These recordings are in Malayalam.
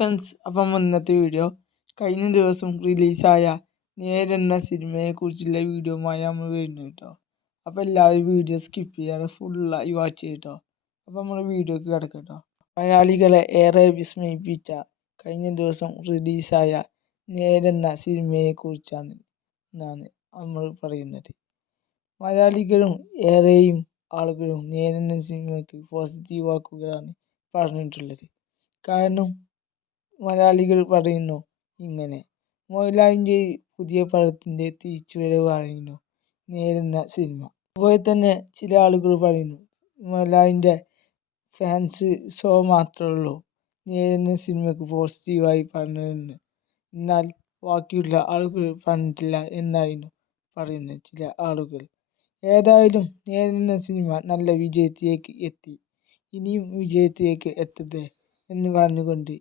ഫ്രണ്ട്സ് അപ്പം ഇന്നത്തെ വീഡിയോ കഴിഞ്ഞ ദിവസം റിലീസായ നേരെന്ന സിനിമയെക്കുറിച്ചുള്ള വീഡിയോമായി നമ്മൾ വരുന്നു കേട്ടോ അപ്പോൾ എല്ലാവരും വീഡിയോ സ്കിപ്പ് ചെയ്യാതെ ഫുള്ളായി വാച്ച് ചെയ്യട്ടോ. അപ്പോൾ നമ്മൾ വീഡിയോക്ക് കിടക്കാം കേട്ടോ മലയാളികളെ ഏറെ വിസ്മയിപ്പിച്ച കഴിഞ്ഞ ദിവസം റിലീസായ നേരെന്ന സിനിമയെക്കുറിച്ചാണ് എന്നാണ് നമ്മൾ പറയുന്നത്. മലയാളികളും ഏറെയും ആളുകളും നേരെന്ന സിനിമയ്ക്ക് പോസിറ്റീവ് വാക്കുകളാണ് പറഞ്ഞിട്ടുള്ളത്. കാരണം മലയാളികൾ പറയുന്നു. ഇങ്ങനെ. മോഹൻലാലിന്റെ പുതിയ പടത്തിന്റെ തിരിച്ചുവരവായിരുന്നു നേരുന്ന സിനിമ. അതുപോലെ തന്നെ ചില ആളുകൾ പറയുന്നു മോഹൻലാലിന്റെ ഫാൻസ് ഷോ മാത്രമേ നേരുന്ന നേരെന്ന സിനിമയ്ക്ക് പോസിറ്റീവായി പറഞ്ഞതെന്ന് എന്നാൽ ബാക്കിയുള്ള ആളുകൾ പറഞ്ഞിട്ടില്ല എന്നായിരുന്നു പറയുന്നത് ചില ആളുകൾ. ഏതായാലും നേരുന്ന സിനിമ നല്ല വിജയത്തിലേക്ക് എത്തി. ഇനിയും വിജയത്തിലേക്ക് എത്തട്ടെ എന്ന് പറഞ്ഞുകൊണ്ട്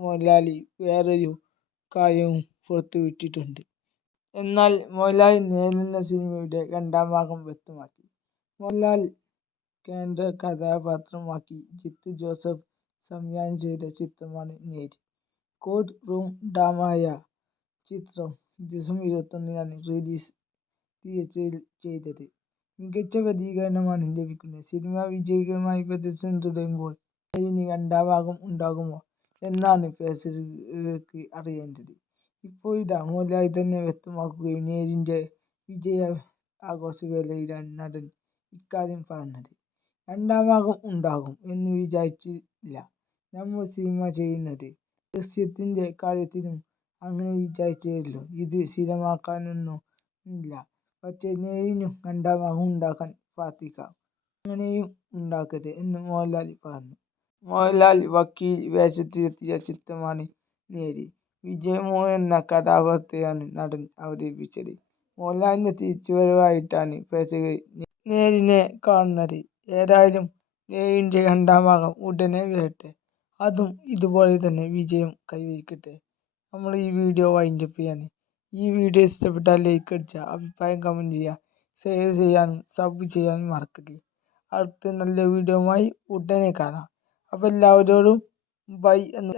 മോഹൻലാൽ വേറൊരു കാര്യവും പുറത്തുവിട്ടിട്ടുണ്ട് എന്നാൽ മോഹൻലാൽ നേരെന്ന സിനിമയുടെ രണ്ടാം ഭാഗം വ്യക്തമാക്കി. മോഹൻലാൽ കേന്ദ്ര കഥാപാത്രമാക്കി ജിത്തു ജോസഫ് സംവിധാനം ചെയ്ത ചിത്രമാണ് നേര്. കോഡ് റൂം ഡാമായ ചിത്രം ഡിസംബർ ഇരുപത്തൊന്നിനാണ് റിലീസ് തിയേറ്ററിൽ ചെയ്തത്. മികച്ച പ്രതികരണമാണ് ലഭിക്കുന്നത്. സിനിമ വിജയകരമായി പ്രദർശനം തുടരുമ്പോൾ ഇനി രണ്ടാം ഭാഗം ഉണ്ടാകുമോ? എന്നാണ് പ്രേക്ഷകർക്ക് അറിയേണ്ടത്. ഇപ്പോൾ ഇത് മോഹൻലാൽ തന്നെ വ്യക്തമാക്കുകയും നേരിന്റെ വിജയ ആഘോഷവേളയിലാണ് നടൻ ഇക്കാര്യം പറഞ്ഞത്. രണ്ടാം ഭാഗം ഉണ്ടാകും എന്ന് വിചാരിച്ചില്ല നമ്മൾ സിനിമ ചെയ്യുന്നത്. ദൃശ്യത്തിന്റെ കാര്യത്തിലും അങ്ങനെ വിചാരിച്ചേയുള്ളൂ. ഇത് സ്ഥിരമാക്കാനൊന്നും ഇല്ല. പക്ഷേ നേരിനും രണ്ടാം ഭാഗം ഉണ്ടാക്കാൻ പ്രാർത്ഥിക്കാം. അങ്ങനെയും ഉണ്ടാക്കട്ടെ എന്ന് മോഹൻലാൽ പറഞ്ഞു. മോഹൻലാൽ വക്കീൽ വേഷത്തിലെത്തിയ ചിത്രമാണ് നേര് വിജയമോഹൻ എന്ന കഥാപാത്രത്തെയാണ് നടൻ അവതരിപ്പിച്ചത്. മോഹൻലാലിന്റെ തിരിച്ചുവരവായിട്ടാണ് പ്രേക്ഷകർ നേരിനെ കാണുന്നത്. ഏതായാലും നേരിന്റെ രണ്ടാം ഭാഗം ഉടനെ വരട്ടെ. അതും ഇതുപോലെ തന്നെ വിജയം കൈവരിക്കട്ടെ. നമ്മൾ ഈ വീഡിയോ വൈൻഡപ്പ് ചെയ്യാണ്. ഈ വീഡിയോ ഇഷ്ടപ്പെട്ടാൽ ലൈക്ക് അടിച്ചാൽ അഭിപ്രായം കമന്റ് ചെയ്യുക ഷെയർ ചെയ്യാനും സബ് ചെയ്യാനും മറക്കരുത്. അടുത്ത നല്ല വീഡിയോയുമായി ഉടനെ കാണാം. അപ്പോൾ എല്ലാവരോടും ബൈ എന്ന്